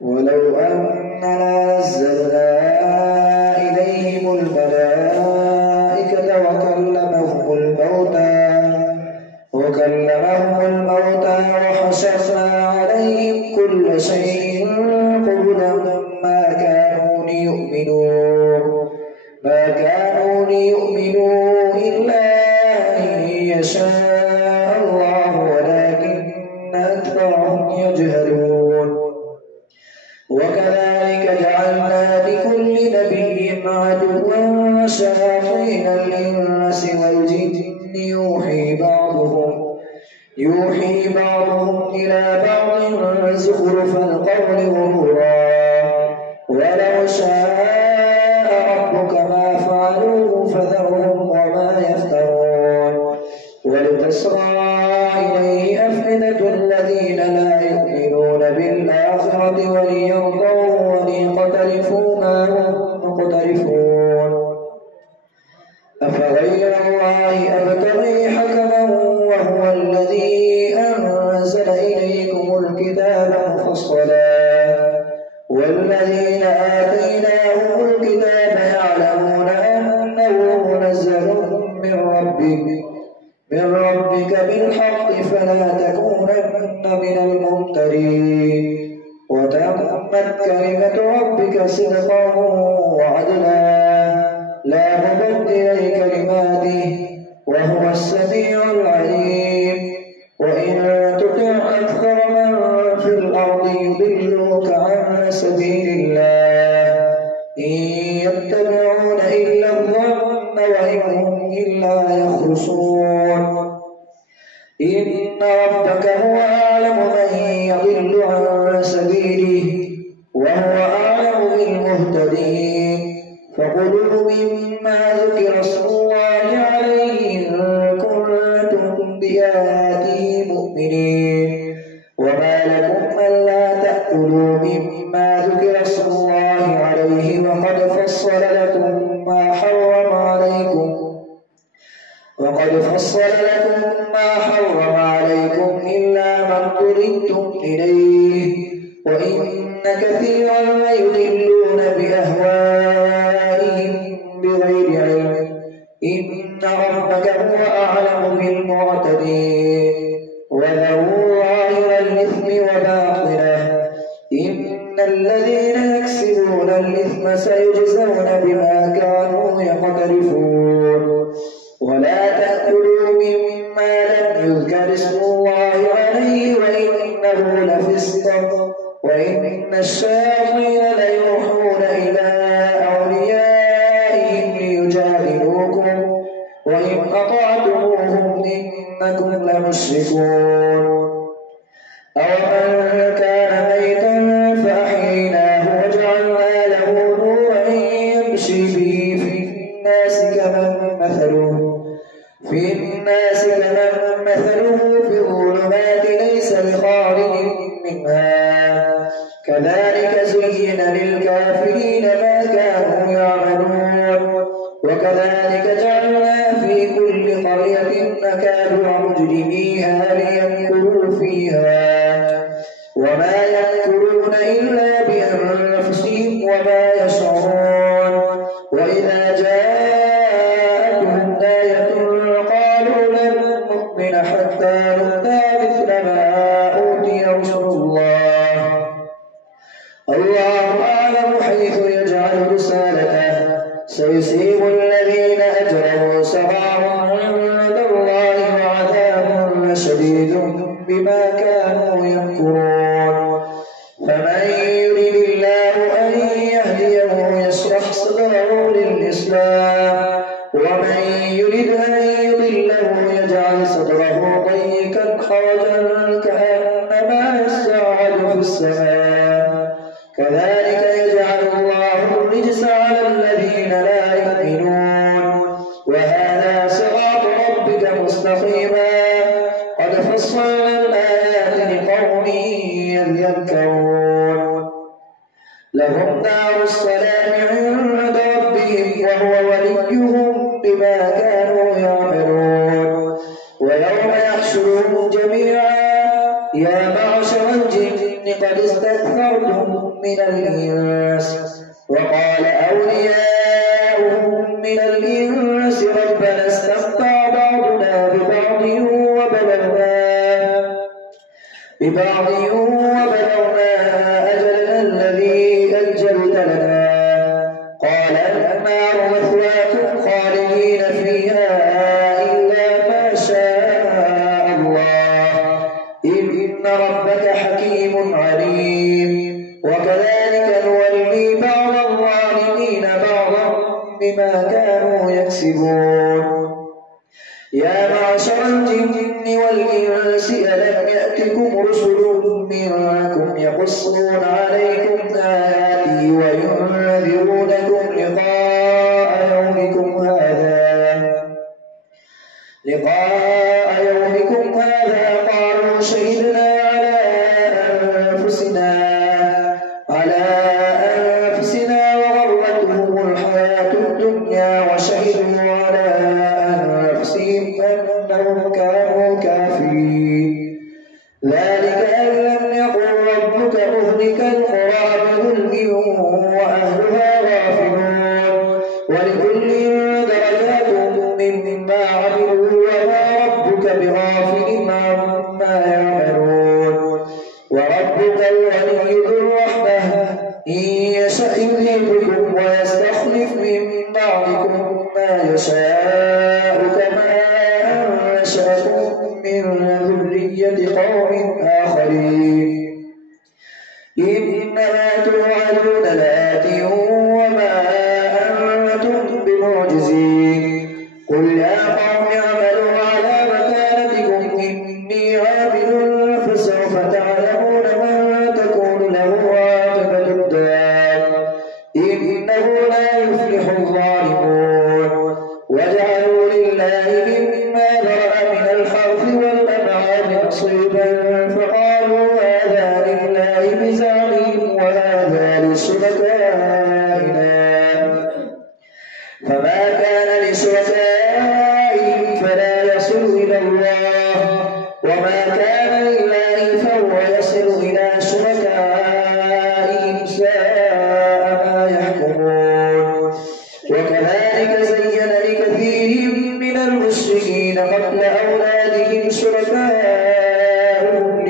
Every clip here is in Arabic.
ولو أننا نزلنا إليهم الملائكة وكلمهم الموتى وحشرنا عليهم كل شيء قبلا ما كانوا ليؤمنوا إلا أن يشاء الله ولكن أكثرهم يجهلون. وكذلك جعلنا لكل نبي عدوا شياطين الإنس والجن يوحي بعضهم إلى بعض زخرف القول غرورا ولو شاء ربك ما فعلوه فذرهم وما يفترون. ولتصغى إليه أفئدة الذين لا يؤمنون بالآخرة وليرضوا وليقترفوا ما هم مقترفون. أفغير الله أبتغي حكما وهو الذي أنزل إليكم الكتاب مفصلا والذين آتيناهم الكتاب يعلمون أنه منزل من ربك بالحق فلا تكونن من الممترين. وتمت كلمة ربك صدقا وعدلا لا مبدل لكلماته وهو السميع العليم. وإن تطع أكثر من في الأرض يضلوك عن سبيل الله إن يتبعون إلا الظن وإن هم إلا يخرصون. إن ربك هو أعلم من يضل عن سبيله وهو أعلم بالمهتدين. فكلوا مما ذكر اسم الله عليه إن كنتم بآياته مؤمنين. وما لكم ألا تأكلوا مما ذكر اسم الله عليه وقد فصل لكم ما حرم عليكم إلا ما اضطررتم إليه وإن كثيرا ليضلون بأهوائهم بغير علم. إن ربك هو أعلم بالمعتدين. وذروا ظاهر الإثم وباطنه إن الذين يكسبون الإثم سيجزون بما كانوا يقترفون. ولا تأكلوا مما لم يذكر اسم الله عليه وإنه لفسق وإن الشياطين ليوحون إلى أوليائهم ليجادلوكم وإن أطعتموهم إنكم لمشركون. أومن كان ميتا فأحييناه وجعلنا له نورا يمشي به في الناس كمن مثله في الظلمات ليس بخارج منها. كذلك زين للكافرين ما كانوا يعملون. وكذلك جعلنا في كل قرية أكابر مجرميها ليمكروا فيها وما يمكرون إلا بأنفسهم وما يشعرون. وإذا جاءتهم آية قالوا لن نؤمن حتى نؤتى مثل ما أوتي رسل الله. الله أعلم حيث يجعل رسالته سيصيب الذين أجرموا صغار عند الله وعذاب شديد بما كانوا يمكرون. فمن يرد الله أن يهديه يشرح صدره للإسلام ومن يرد أن يضله يجعل صدره ضيقا حرجا كأنما يصعد في السماء. كذلك يجعل الله الرجس على الذين لا يؤمنون. وهذا صراط ربك مستقيما قد فصلنا الآيات لقوم يذكرون. لهم دار السلام عند ربهم وهو وليهم بما كانوا يعملون. ويوم يحشرهم جميعا يا معشر الجن قد استكثرتم من الإنس. وقال أولياؤهم من الإنس ربنا استمتع بعضنا ببعض وبلغنا أجلنا الذي أجلت لنا. قال النار مثواكم خالدين فيها إلا ما شاء الله إن ربك حكيم عليم. وكذلك نولي بعض الظالمين بعضا بما كانوا يكسبون. يا معشر الجن والإنس ألم يأتكم رسل منكم يقصون عليكم آياتي وينذرونكم لقاء يومكم هذا قالوا شهدنا على أنفسنا وغرتهم الحياة الدنيا وشهدوا على أنفسهم أنهم كانوا كافرين. ذلك أن لم يقل ربك مهلك القرى بظلم وأهلها غافلون ولكل درجات مما عملوا وما ربك بغافل عما يعملون. وربك الغني ذو الرحمة إن يشأ يذهبكم ويستخلف من بعدكم ما يشاء كما أنشأكم من ذرية قوم آخرين. إنما توعدون لآت وما أنتم بمعجزين. قل يا قوم اعملوا على مكانتكم إني عامل فسوف تعلمون من تكون له عاقبة الدار إنه لا يفلح الظالمون. وجعلوا لله مما ذرأ من الحرث والأنعام نصيبا فقالوا هذا لله بزعمهم وهذا لشركائنا فما كان لشركائهم فلا يصل إلى الله وما كان لله فهو يصل إلى شركائهم ساء ما يحكمون. وكذلك زين لكثير من المشركين قتل أولادهم شركاءهم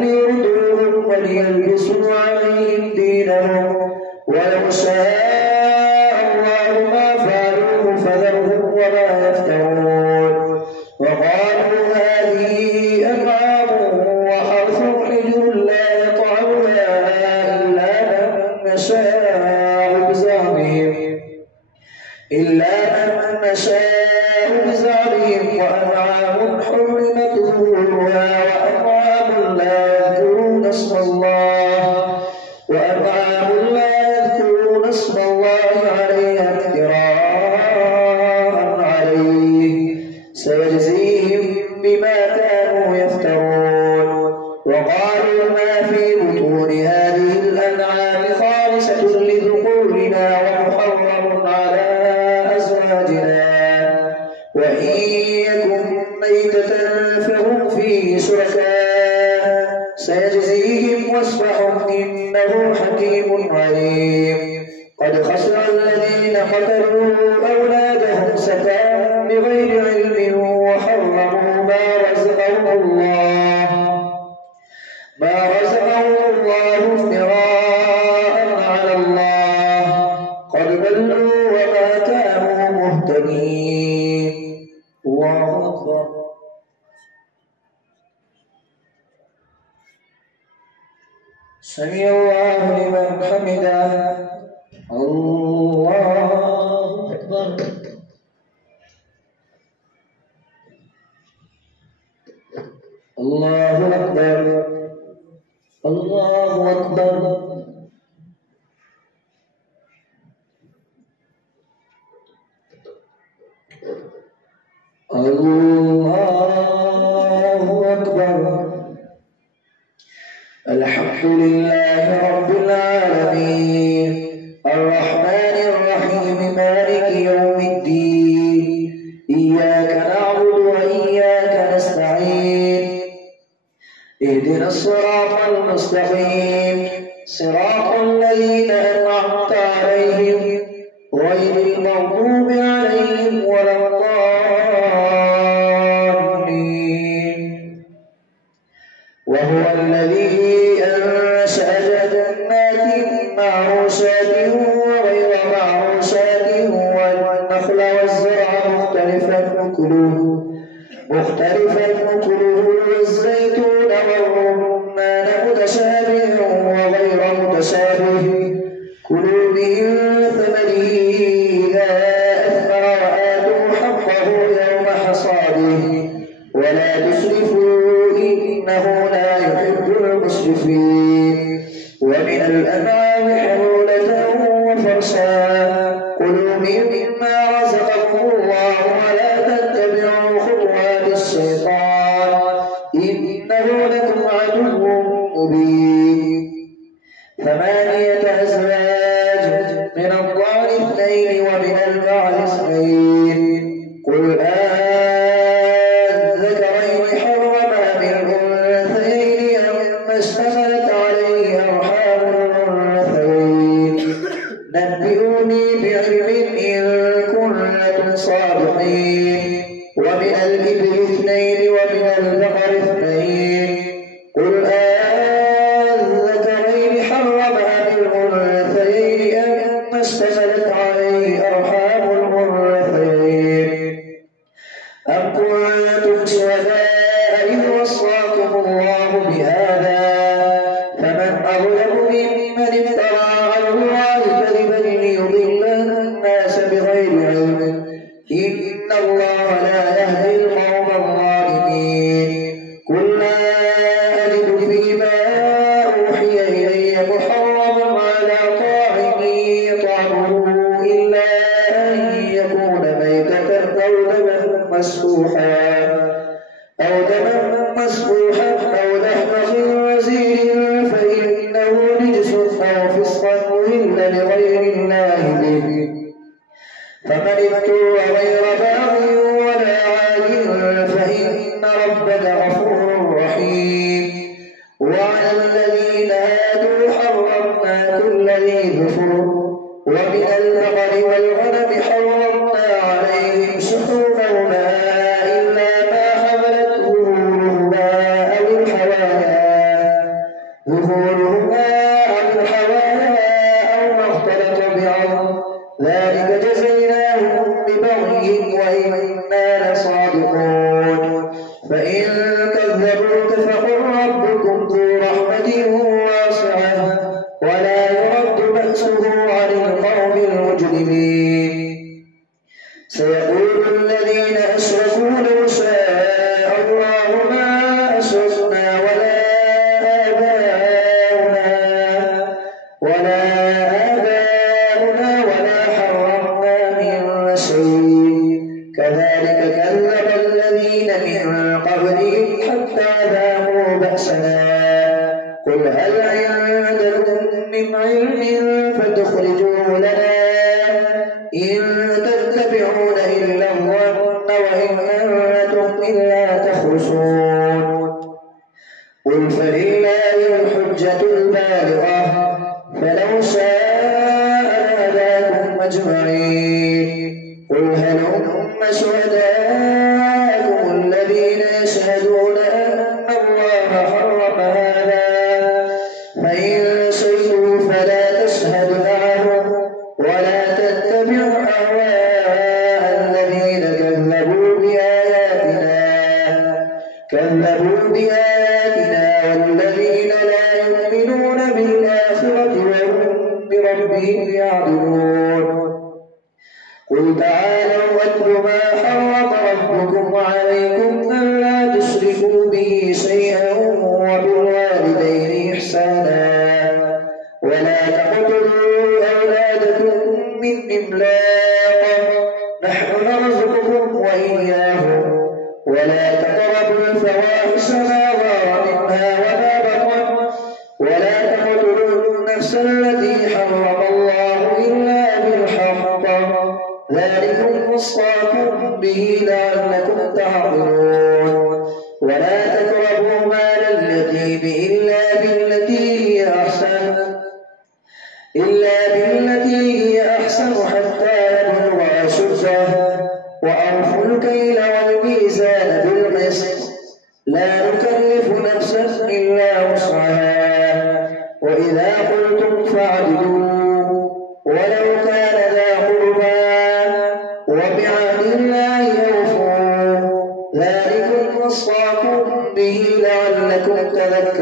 ليردوهم وليلبسوا عليهم دينهم ولو شاء الله ما فعلوه فذرهم وما يفترون. وقالوا هذه أنعام وحرث حجر لا يطعمها إلا من نشاء بزعمهم وأنعام حرمت ظهورها وأنعام لا يذكرون اسم الله عليها افتراء عليه سيجزيهم بما كانوا يفترون. وقالوا ما في بطون هذه الأنعام خالصة لذكورنا ومحرم على أزواجنا وإن يكن ميتة فهم فيه شركاء سيجزيهم وصفهم إنه حكيم عليم. قد خسر الذين قتلوا أولادهم سفها بغير علم وحرموا ما رزقهم الله افتراء على الله قد ضلوا وما كانوا مهتدين. الله أكبر. سمع الله لمن حمده. الله أكبر. الله أكبر. الله أكبر. الله أكبر. الحمد لله رب العالمين الرحمن الرحيم مالك يوم الدين إياك نعبد وإياك نستعين اهدنا الصراط المستقيم صراط الذين أنعمت عليهم غير المغضوب عليهم ولا الضالين. وهو الذي أنشأ جنات معروشات وغير معروشات والنخل والزرع مختلفا أكله والزيتون والرمان متشابه وغير متشابه كلوا من ثمره إذا أثمر وآتوا حقه يوم حصاده ولا تسرفوا إنه لا يحب المسرفين. ومن الأنعام حمولة وفرشا كلوا مما رزقكم الله ولا تتبعوا خطوات الشيطان إنه لكم عدو مبين. 8 أزواج من الضأن 2 ومن المعز 2 قل أذكرين حرم أم الأنثيين أما اشتملت عليه أرحام الأنثيين نبئوني بعلم إن كنتم صادقين. ومن الإبل 2 ومن البقر 2 قل أذكرين حرم أم الأنثيين أما اشتملت عليه أرحام الأنثيين أم كنتم شهداء إذ وصاكم الله بهذا فمن أظلم ممن افترى على الله كذبا ليضل الناس بغير علم إن الله لا يهدي القوم الظالمين. قل لا أجد فيما أوحي إلي محرما على طاعم يطعمه إلا أن يكون ميتة أو دما مسفوحا أو لحم خنزير فإنه رجس أو فسقا أهل لغير الله به فمن اضطر غير باغ ولا عاد فإن ربك غفور رحيم. وعلى الذين هادوا حرمنا كل ذي ظفر ومن البقر والغنم حرمنا عليهم شحومهما إلا ما حملت ظهورهما أو الحوايا أو ما اختلط بعظم ذلك جزيناهم ببغيهم وإنا لصادقون. فإن كذبوك فقل ربكم ذو رحمة واسعة ولا يرد بأسه عن القوم المجرمين. سيقول الذين أشركوا لو شاء الله ما أشركنا ولا آباؤنا ولا حرمنا من شيء كذلك كذب الذين من قبلهم حتى ذاقوا بأسنا. قل هل عندكم من علم فتخرجوه لنا إن تتبعون إلا الظن وإن أنتم إلا تخرصون. قل فلله الحجة البالغة فلو شاء لهداكم أجمعين. قل هلم شهداءكم الذين يشهدون أن الله حرم هذا فإن شهدوا فلا تشهد معهم ولا تتبع أهواء الذين كذبوا بآياتنا والذين لا يؤمنون بالآخرة وهم بربهم يعدلون. قل تعالوا أتل ما حرم ربكم عليكم ألا تشركوا به شيئا وبالوالدين إحسانا ولا تقتلوا أولادكم من إملاق نحن نرزقكم وإياهم ولا تقربوا الفواحش ما ظهر منها وما بطن ولا تقتلوا النفس التي حرم الله إلا بالحق ذلكم وصاكم به لعلكم تعقلون. ولا تقربوا مال اليتيم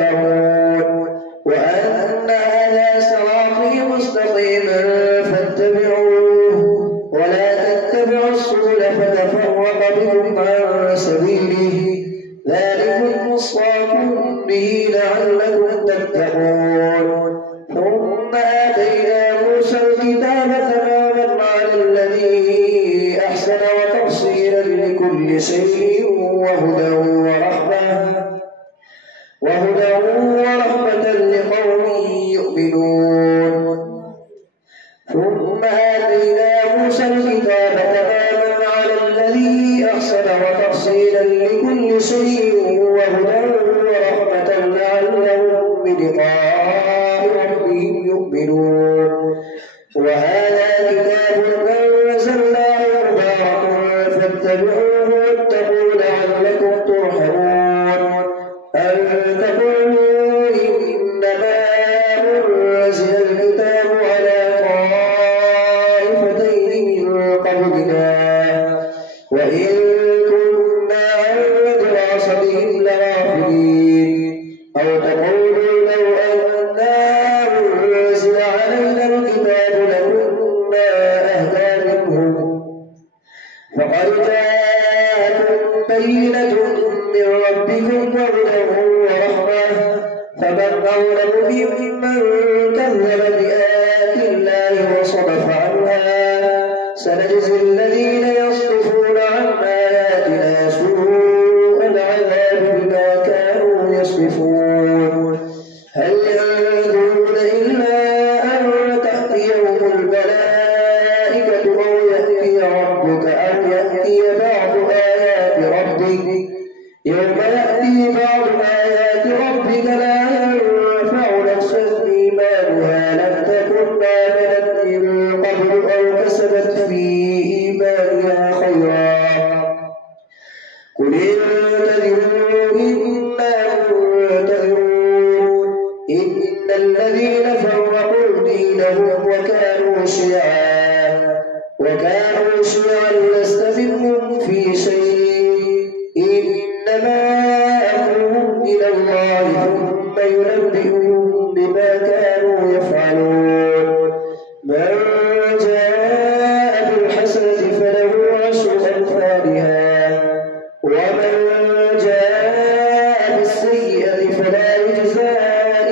تذكرون وأن هذا صراطي مستقيما فاتبعوه ولا تتبعوا السبل فتفرق بكم عن سبيله ذلكم وصاكم به لعلكم تتقون ثم آتينا موسى الكتاب تماما على الذي أحسن وتفصيلا لكل شيء وهدى ورحمة لقوم يؤمنون ثم آتينا موسى الكتاب تماما على الذي أحسن وتفصيلا لكل شيء وهدى ورحمة لعلهم بلقاء ربهم يؤمنون وهذا كتاب أنزلناه مبارك فاتبعوه واتقوا لعلكم ترحمون أن تقولوا إنما أنزل الكتاب على طائفتين من قبلنا وإن كنا عن دراستهم لغافلين أو تقولوا لو أنا أنزل علينا الكتاب لكنا أهدى منهم فقد جاءكم بينة من ربكم وهدى ورحمة فمن أظلم ممن كذب بآيات الله وصدف عنها سنجزي الذين يصدفون عن آياتنا سوء العذاب بما كانوا يصدفون هل ينظرون إلا أن تأتيهم الملائكة أو يأتي ربك أو يأتي بعض آيات ربك يوم يأتي بعض آيات ربك لا ينفع نفسا إيمانها لم تكن آمنت من قبل أو كسبت في إيمانها خيرا قل انتظروا إنا منتظرون إن الذين فرقوا دينهم وكانوا شيعا لست منهم في شيء إنما أمرهم إلى الله ثم ينبئهم بما كانوا يفعلون من جاء بالحسنة فله عشر أمثالها ومن جاء بالسيئة فلا يجزى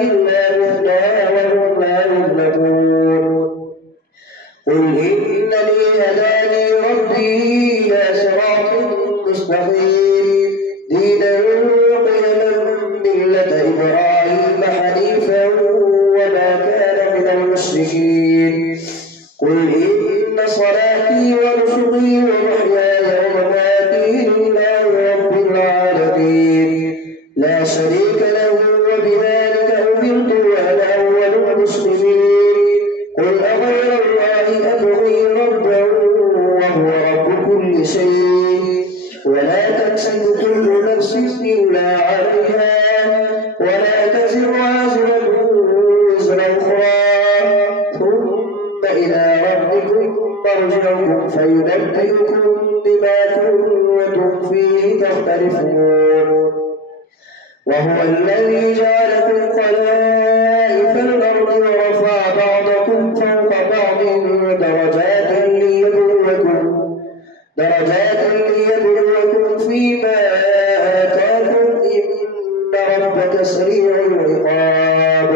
إلا مثلها وهم لا يظلمون قل إنني هداني ربي إلى صراط مستقيم دينا قيما ملة إبراهيم حنيفا وما كان من المشركين قل إن صلاتي ونسكي ومحياي ومماتي لله رب العالمين لا شريك له وبذلك أمرت وأنا أول المسلمين قل أغير الله أبغي ربا وهو رب كل شيء ولا تكسب كل نفس إلا عليها ولا تزر وازرة وزر أخرى ثم إلى ربكم مرجعكم فينبئكم بما كنتم فيه تختلفون وهو الذي جعلكم خلائف الأرض ورفع بعضكم فوق بعض درجات ليبلوكم فيما آتاكم إن ربك سريع العقاب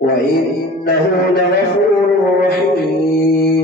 وإنه لغفور رحيم